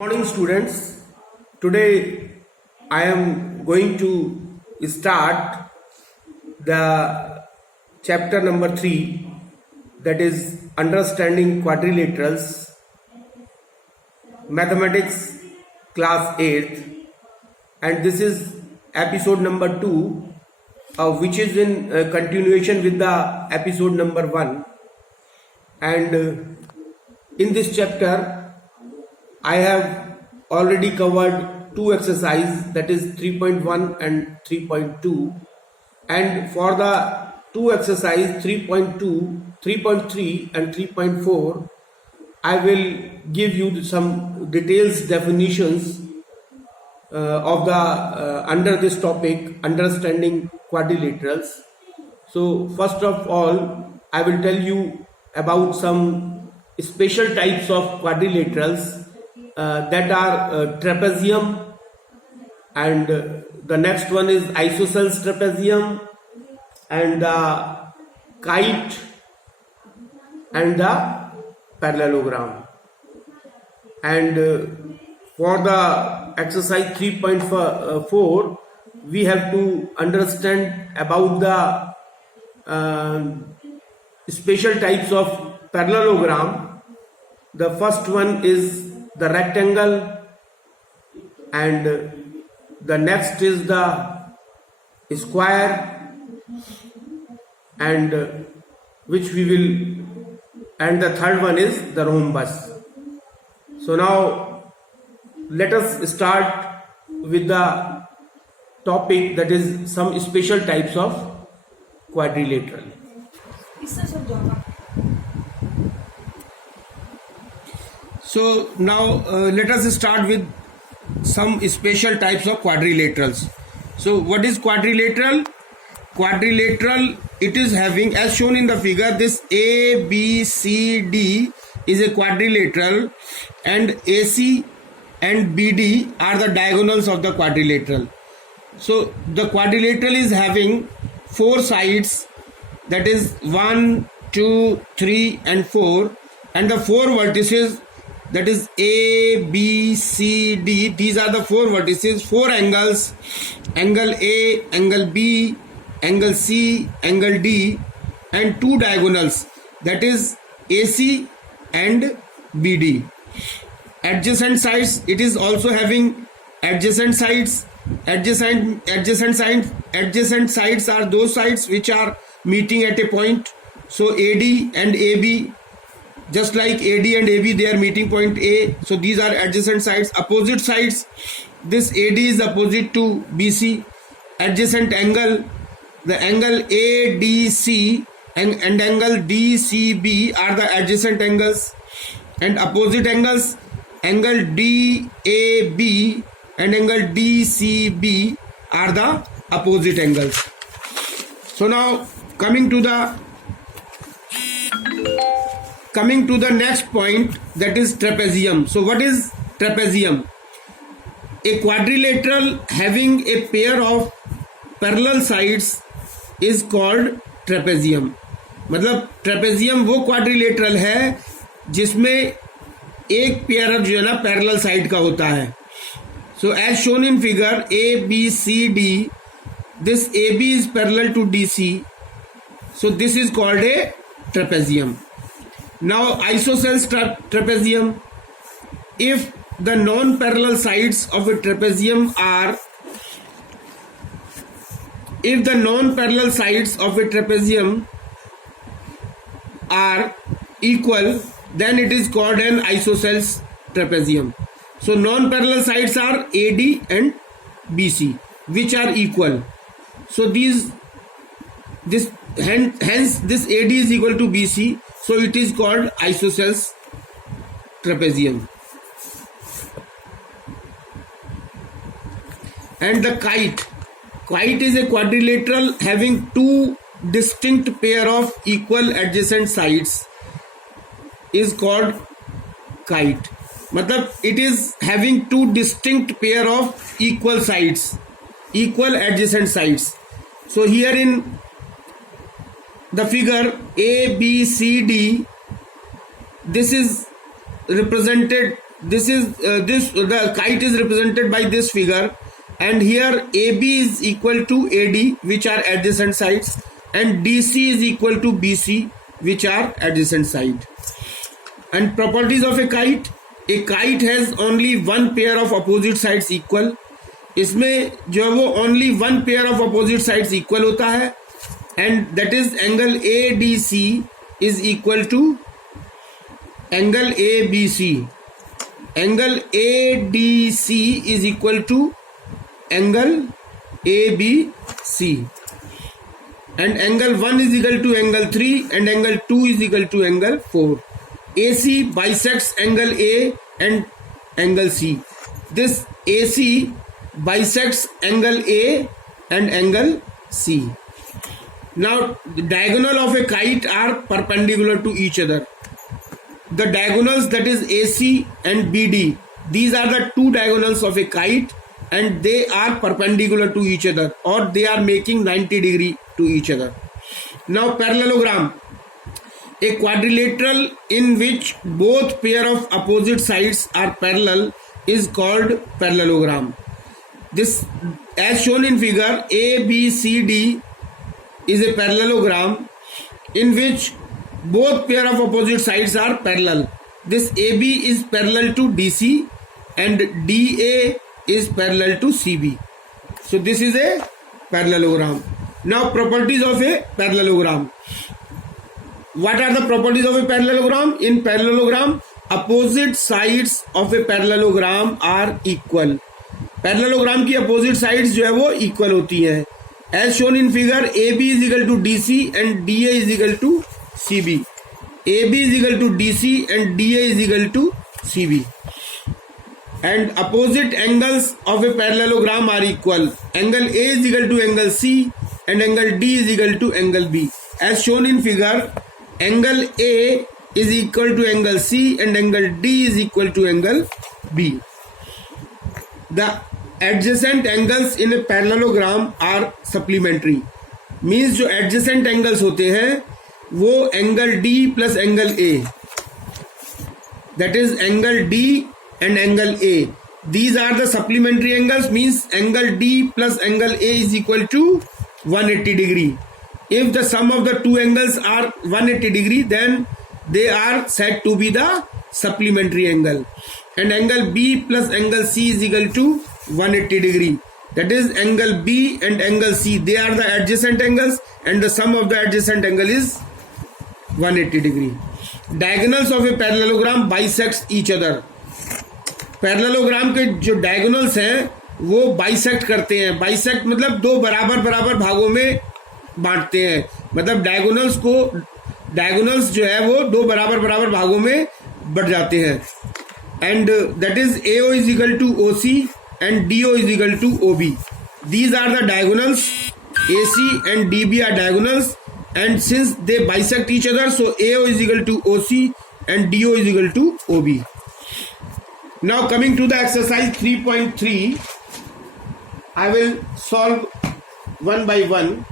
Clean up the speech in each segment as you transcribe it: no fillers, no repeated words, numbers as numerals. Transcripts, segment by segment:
Morning students. Today I am going to start the chapter number 3, that is understanding quadrilaterals, mathematics class 8th, and this is episode number 2, which is in continuation with the episode number 1. And in this chapter I have already covered two exercises, that is 3.1 and 3.2, and for the two exercise 3.2, 3.3 and 3.4 I will give you some details definitions of the under this topic, understanding quadrilaterals. So first of all I will tell you about some special types of quadrilaterals that are trapezium, and the next one is isosceles trapezium, and the kite, and the parallelogram. And for the exercise 3.4 we have to understand about the special types of parallelogram. The first one is the rectangle, and the next is the square, and which we will, and the third one is the rhombus. So now let us start with the topic, that is some special types of quadrilateral. So now let us start with some special types of quadrilaterals. So what is quadrilateral? Quadrilateral, it is having, as shown in the figure, this A, B, C, D is a quadrilateral, and AC and BD are the diagonals of the quadrilateral. So the quadrilateral is having four sides, that is 1, 2, 3 and 4, and the four vertices, that is A, B, C, D. These are the four vertices, four angles, angle A, angle B, angle C, angle D, and two diagonals, that is AC and BD. Adjacent sides, it is also having adjacent sides. Adjacent sides are those sides which are meeting at a point. So AD and AB, just like AD and AB, they are meeting point A. So these are adjacent sides. Opposite sides, this AD is opposite to BC. Adjacent angle, the angle ADC and angle DCB are the adjacent angles. And opposite angles, angle DAB and angle DCB are the opposite angles. So now coming to the next point, that is trapezium. So what is trapezium? A quadrilateral having a pair of parallel sides is called trapezium. मतलब trapezium वो quadrilateral है जिसमें एक pair जो है ना parallel side का होता है. So as shown in figure A, B, C, D, this AB is parallel to DC. So this is called a trapezium. Now isosceles trapezium, if the non-parallel sides of a trapezium are equal, then it is called an isosceles trapezium. So non-parallel sides are AD and BC, which are equal. So hence this AD is equal to BC. So it is called isosceles trapezium. And the kite is a quadrilateral having two distinct pair of equal adjacent sides is called kite. मतलब it is having two distinct pair of equal sides, equal adjacent sides. So here in the figure A, B, C, D, this is represented this is the kite is represented by this figure, and here AB is equal to AD, which are adjacent sides, and DC is equal to BC, which are adjacent side. And properties of a kite has only one pair of opposite sides equal. इसमें जो है वो only one pair of opposite sides equal होता है, and that is angle ADC is equal to angle ABC. Angle ADC is equal to angle ABC, and angle 1 is equal to angle 3, and angle 2 is equal to angle 4. AC bisects angle A and angle C. This AC bisects angle A and angle C. Now the diagonal of a kite are perpendicular to each other. The diagonals, that is AC and BD, these are the two diagonals of a kite, and they are perpendicular to each other, or they are making 90 degree to each other. Now parallelogram, a quadrilateral in which both pair of opposite sides are parallel is called parallelogram. This, as shown in figure, ABCD is a parallelogram in which both pair of opposite sides are parallel. This AB is parallel to DC and DA is parallel to CB. So this is a parallelogram. Now properties of a parallelogram. What are the properties of a parallelogram? In parallelogram, opposite sides of a parallelogram are equal. Parallelogram की opposite sides जो है वो equal होती हैं. As shown in figure, AB is equal to DC and DA is equal to CB. AB is equal to DC and DA is equal to CB. And opposite angles of a parallelogram are equal. Angle A is equal to angle C and angle D is equal to angle B. As shown in figure, angle A is equal to angle C and angle D is equal to angle B. The adjacent angles in a parallelogram are supplementary. Means जो adjacent angles होते हैं वो angle D plus angle A, that is angle D and angle A, these are the supplementary angles. Means angle D plus angle A is equal to 180 degree. If the sum of the two angles are 180 degree, then they are said to be the supplementary angle. And angle B plus angle C is equal to 180 degree. That is angle B and angle C, they are the adjacent angles, and the sum of the adjacent angle is 180 degree. Diagonals of a parallelogram bisects each other. Parallelogram के जो diagonals हैं वो bisect करते हैं. Bisect मतलब दो बराबर बराबर भागों में बांटते हैं. मतलब डायगोनल्स जो है वो दो बराबर बराबर भागों में बढ़ जाते हैं. And that is AO is equal to OC and DO is equal to OB. These are the diagonals. AC and DB are diagonals, and since they bisect each other, so AO is equal to OC and DO is equal to OB. Now coming to the exercise 3.3, I will solve one by one.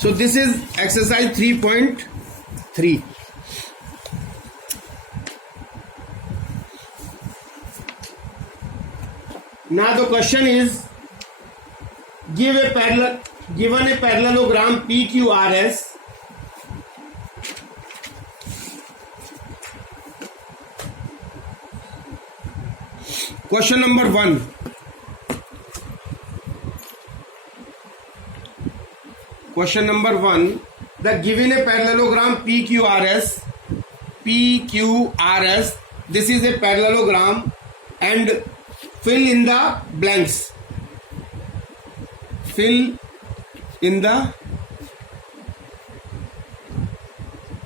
So this is exercise 3.3. Now the question is, given a parallelogram PQRS, question number 1. Question number 1. The given a parallelogram PQRS, this is a parallelogram, and fill in the blanks. Fill in the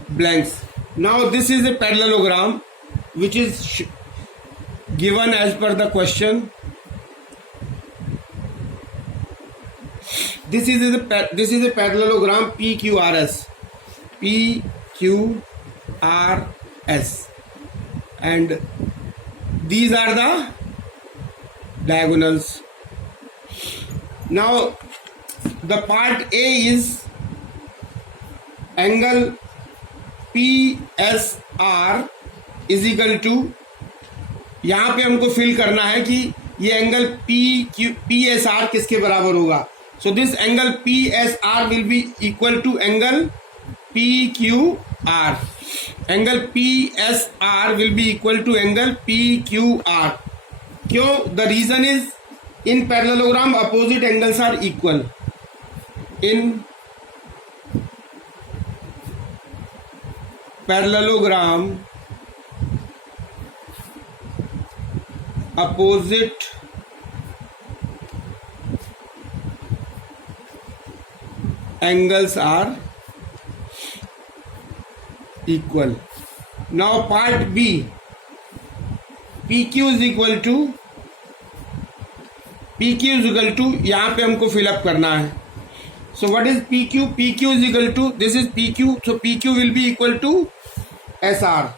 blanks. Now this is a parallelogram which is given as per the question, This is a parallelogram PQRS, PQRS, and these are the diagonals. Now the part A is angle PSR is equal to, यहाँ पे हमको fill करना है कि ये angle PSR किसके बराबर होगा. So this angle PSR will be equal to angle PQR. Angle PSR will be equal to angle PQR. क्यों? The reason is in parallelogram opposite angles are equal. In parallelogram opposite angles are equal. Now part B, PQ is equal to यहाँ पे हमको fill up करना है. So what is PQ? PQ is equal to, this is PQ, so PQ will be equal to SR.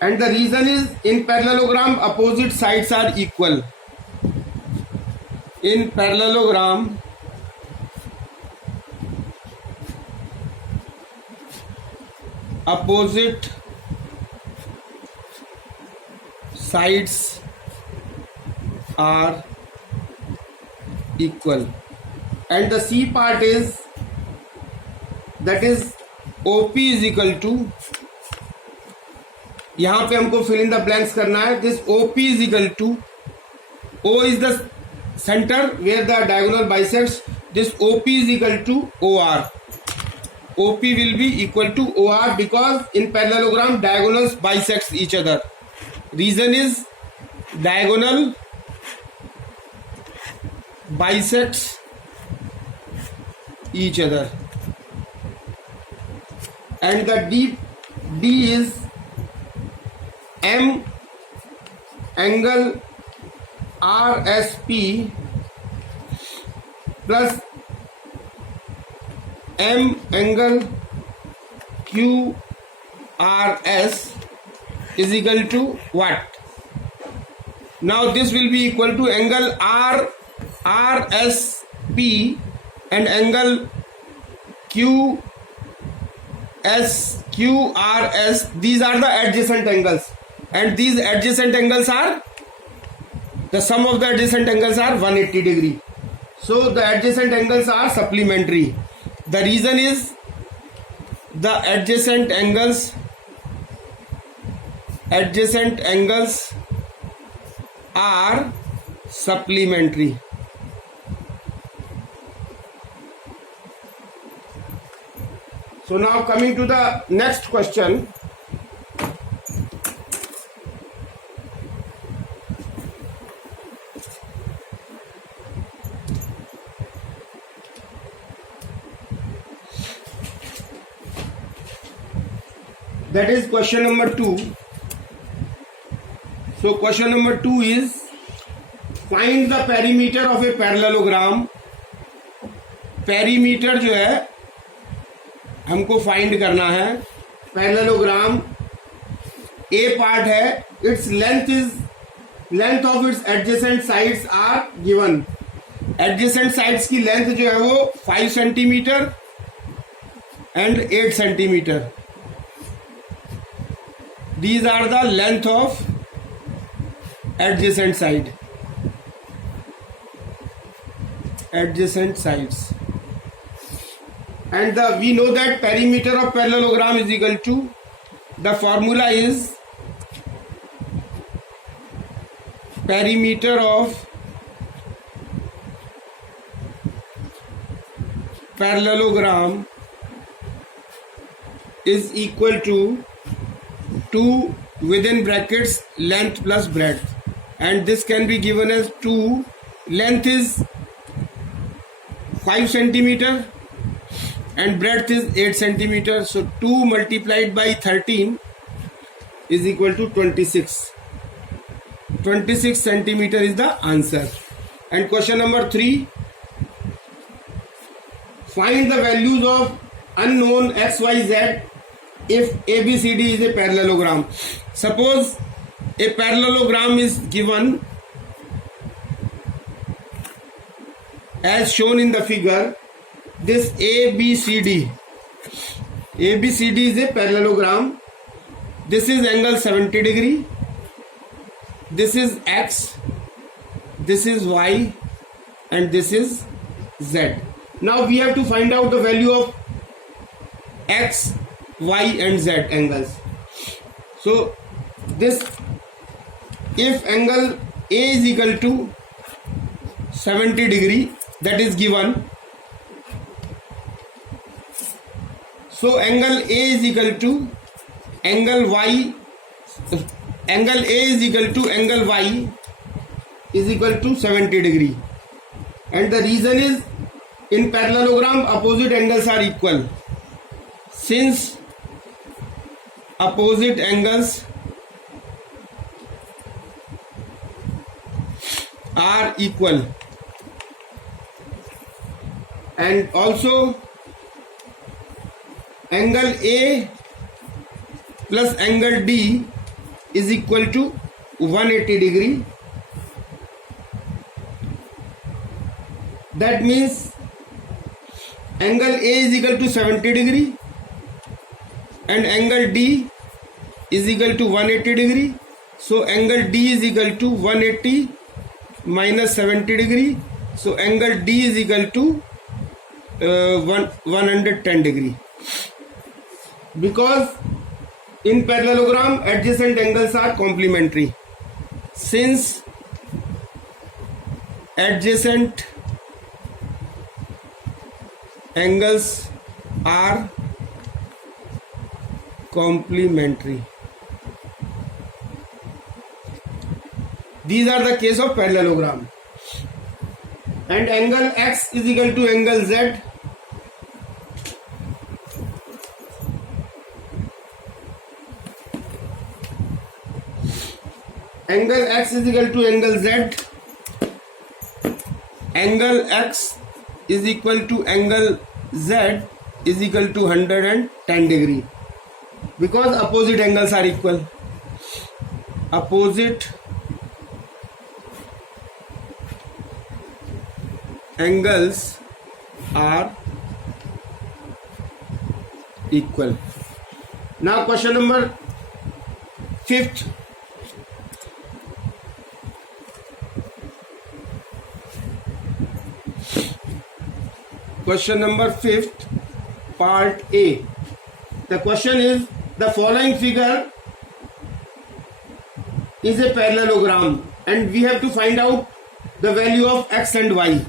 And the reason is in parallelogram opposite sides are equal. In parallelogram opposite sides are equal. And the C part is, that is OP is equal to, यहाँ पे हमको fill in the blanks करना है. This OP is equal to, O is the center where the diagonal bisects. This OP is equal to OR. OP will be equal to OR because in parallelogram diagonals bisects each other. Reason is diagonal bisects each other. And the D is M angle RSP plus M angle QRS is equal to what? Now this will be equal to angle RSP and angle QRS. These are the adjacent angles, and these adjacent angles are, the sum of the adjacent angles are 180 degree. So the adjacent angles are supplementary. The reason is the adjacent angles are supplementary. So now coming to the next question. That is question number 2. So question number 2 is, find the perimeter of a parallelogram. Perimeter जो है हमको find करना है. Parallelogram a part है, its length of its adjacent sides are given. Adjacent sides की length जो है वो 5 centimetre and 8 centimetre. These are the length of adjacent side, adjacent sides. And we know that perimeter of parallelogram is equal to, the formula is perimeter of parallelogram is equal to 2 within brackets length plus breadth, and this can be given as 2. Length is 5 centimeter and breadth is 8 centimeter. So 2 multiplied by 13 is equal to 26. 26 centimeter is the answer. And question number 3, find the values of unknown x, y, z if ABCD is a parallelogram. Suppose a parallelogram is given as shown in the figure. This ABCD is a parallelogram. This is angle 70 degree. This is x, this is y, and this is z. Now we have to find out the value of x, y, and z angles. So this, if angle A is equal to 70 degree, that is given. So angle A is equal to angle y, angle A is equal to angle y is equal to 70 degree. And the reason is, in parallelogram opposite angles are equal. Since opposite angles are equal, and also angle A plus angle D is equal to 180 degree. That means angle A is equal to 70 degree and angle D is equal to 180 degree. So angle D is equal to 180 minus 70 degree. So angle D is equal to 110 degree. Because in parallelogram adjacent angles are complementary. Since adjacent angles are complementary, these are the case of parallelogram. And angle x is equal to angle z. Angle x is equal to angle z. Angle x is equal to angle z is equal to 110 degree. Because opposite angles are equal. Opposite angles are equal. Now question number 5th. Question number 5th, part A. The question is, the following figure is a parallelogram and we have to find out the value of x and y.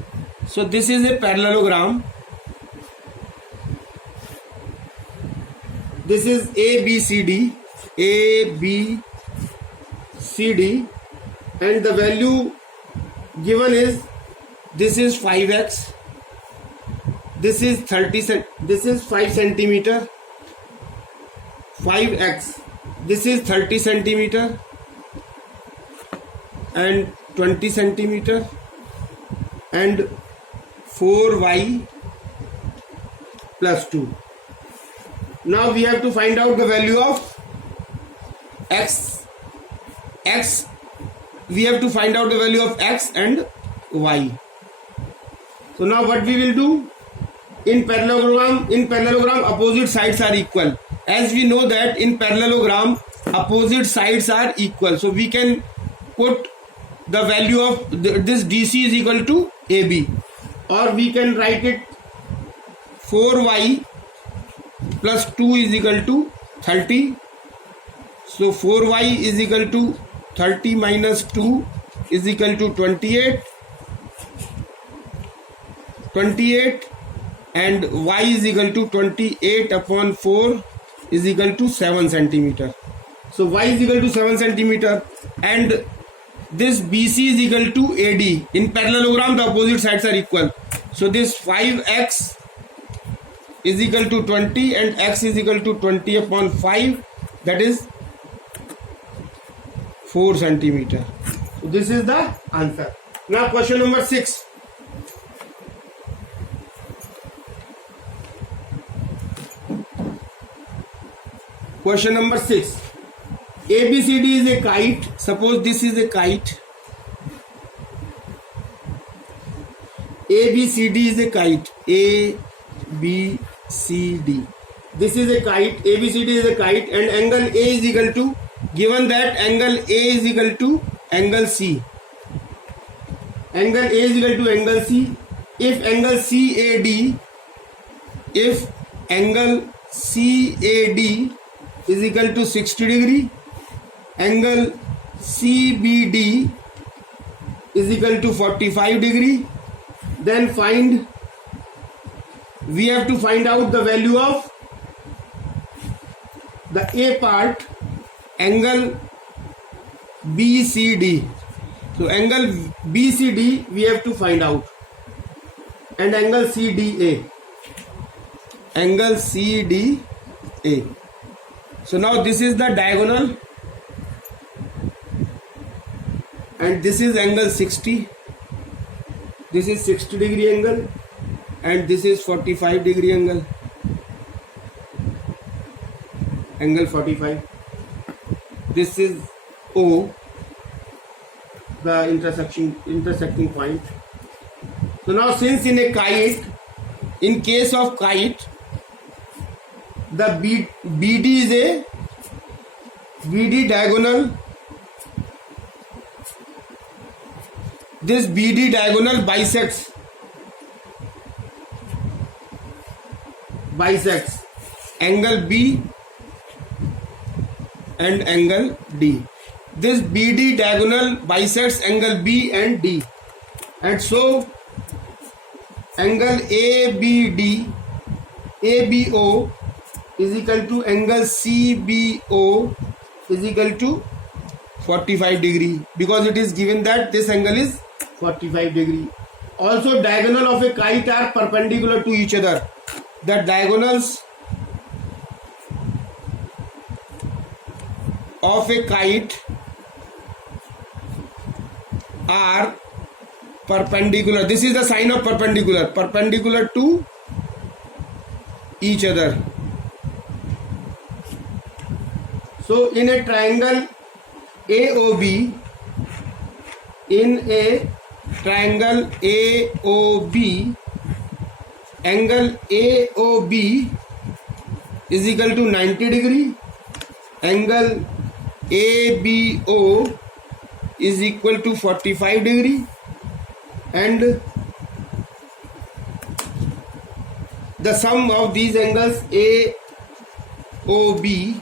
So this is a parallelogram. This is ABCD, and the value given is, this is 5x, this is 5 centimeter, 5x, this is 30 centimeter and 20 centimeter, and 4y plus 2. Now we have to find out the value of x. We have to find out the value of x and y. So now what we will do, in parallelogram opposite sides are equal. As we know that in parallelogram opposite sides are equal, so we can put the value of this DC is equal to AB, or we can write it 4y plus 2 is equal to 30. So 4y is equal to 30 minus 2 is equal to 28, and y is equal to 28 upon 4 is equal to 7 centimeter. So y is equal to 7 centimeter, and this BC is equal to AD. In parallelogram the opposite sides are equal. So this 5x is equal to 20 and x is equal to 20 upon 5, that is 4 centimeter. So this is the answer. Now question number 6. Question number 6. ABCD is a kite. Suppose this is a kite. ABCD is a kite. ABCD. This is a kite. ABCD is a kite, and angle A is equal to, given that angle A is equal to angle C. Angle A is equal to angle C. If angle CAD is equal to 60 degree, angle CBD is equal to 45 degree, then we have to find out the value of the A part, angle BCD. So angle BCD we have to find out, and angle CDA. Angle CDA. So now this is the diagonal, and this is angle 60. This is 60 degree angle, and this is 45 degree angle. Angle 45. This is O, the intersecting point. So now, since in case of kite, the BD is a BD diagonal. This BD diagonal bisects angle B and angle D. This BD diagonal bisects angle B and D, and so angle ABO is equal to angle CBO is equal to 45 degree, because it is given that this angle is 45 degree. Also, diagonal of a kite are perpendicular to each other. The diagonals of a kite are perpendicular. This is the sign of perpendicular to each other. So in a triangle AOB, angle AOB is equal to 90 degree, angle ABO is equal to 45 degree, and the sum of these angles AOB